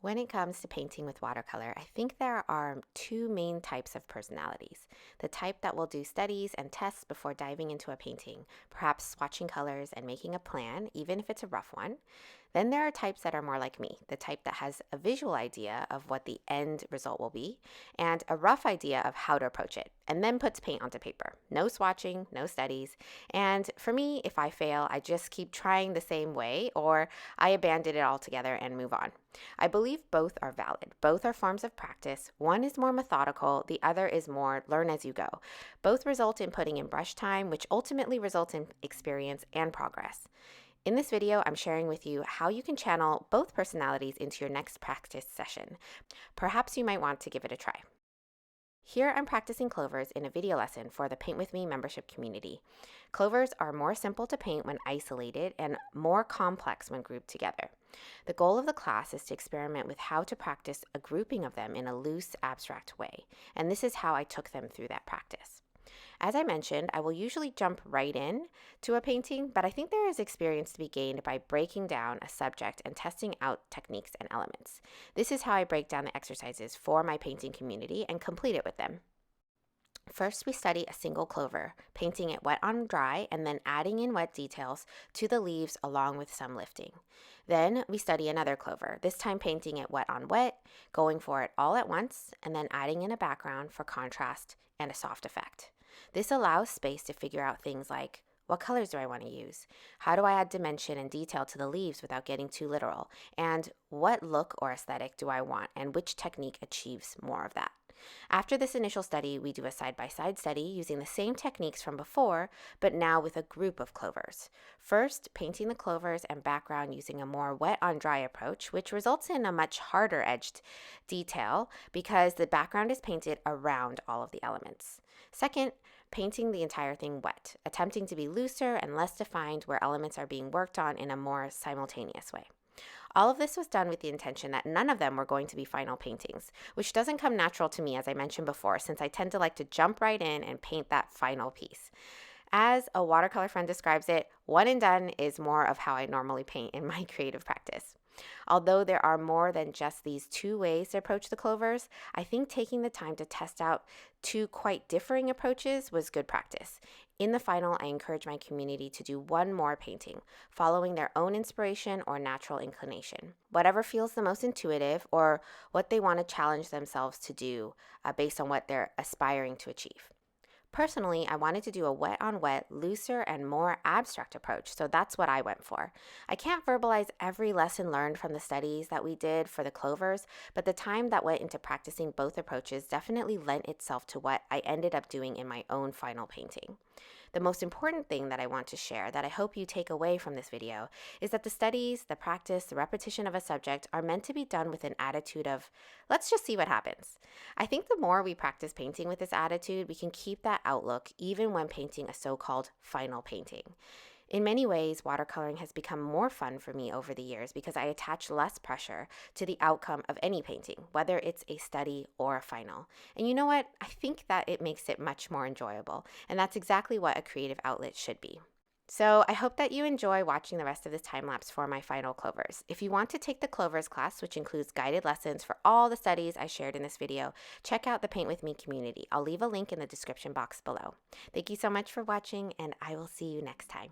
When it comes to painting with watercolor, I think there are two main types of personalities. The type that will do studies and tests before diving into a painting, perhaps swatching colors and making a plan, even if it's a rough one. Then there are types that are more like me, the type that has a visual idea of what the end result will be and a rough idea of how to approach it, and then puts paint onto paper. No swatching, no studies. And for me, if I fail, I just keep trying the same way or I abandon it altogether and move on. I believe both are valid. Both are forms of practice. One is more methodical, the other is more learn as you go. Both result in putting in brush time, which ultimately results in experience and progress. In this video, I'm sharing with you how you can channel both personalities into your next practice session. Perhaps you might want to give it a try. Here I'm practicing clovers in a video lesson for the Paint With Me membership community. Clovers are more simple to paint when isolated and more complex when grouped together. The goal of the class is to experiment with how to practice a grouping of them in a loose, abstract way, and this is how I took them through that practice. As I mentioned, I will usually jump right in to a painting, but I think there is experience to be gained by breaking down a subject and testing out techniques and elements. This is how I break down the exercises for my painting community and complete it with them. First, we study a single clover, painting it wet on dry and then adding in wet details to the leaves along with some lifting. Then we study another clover, this time painting it wet on wet, going for it all at once, and then adding in a background for contrast and a soft effect. This allows space to figure out things like, what colors do I want to use? How do I add dimension and detail to the leaves without getting too literal? And what look or aesthetic do I want, and which technique achieves more of that? After this initial study, we do a side-by-side study using the same techniques from before, but now with a group of clovers. First, painting the clovers and background using a more wet on dry approach, which results in a much harder edged detail because the background is painted around all of the elements. Second, painting the entire thing wet, attempting to be looser and less defined where elements are being worked on in a more simultaneous way. All of this was done with the intention that none of them were going to be final paintings, which doesn't come natural to me, as I mentioned before, since I tend to like to jump right in and paint that final piece. As a watercolor friend describes it, one and done is more of how I normally paint in my creative practice. Although there are more than just these two ways to approach the clovers, I think taking the time to test out two quite differing approaches was good practice. In the final, I encourage my community to do one more painting, following their own inspiration or natural inclination. Whatever feels the most intuitive or what they want to challenge themselves to do based on what they're aspiring to achieve. Personally, I wanted to do a wet on wet, looser, and more abstract approach, so that's what I went for. I can't verbalize every lesson learned from the studies that we did for the clovers, but the time that went into practicing both approaches definitely lent itself to what I ended up doing in my own final painting. The most important thing that I want to share that I hope you take away from this video is that the studies, the practice, the repetition of a subject are meant to be done with an attitude of, let's just see what happens. I think the more we practice painting with this attitude, we can keep that outlook even when painting a so-called final painting. In many ways, watercoloring has become more fun for me over the years because I attach less pressure to the outcome of any painting, whether it's a study or a final. And you know what? I think that it makes it much more enjoyable, and that's exactly what a creative outlet should be. So I hope that you enjoy watching the rest of this time lapse for my final clovers. If you want to take the clovers class, which includes guided lessons for all the studies I shared in this video, check out the Paint With Me community. I'll leave a link in the description box below. Thank you so much for watching, and I will see you next time.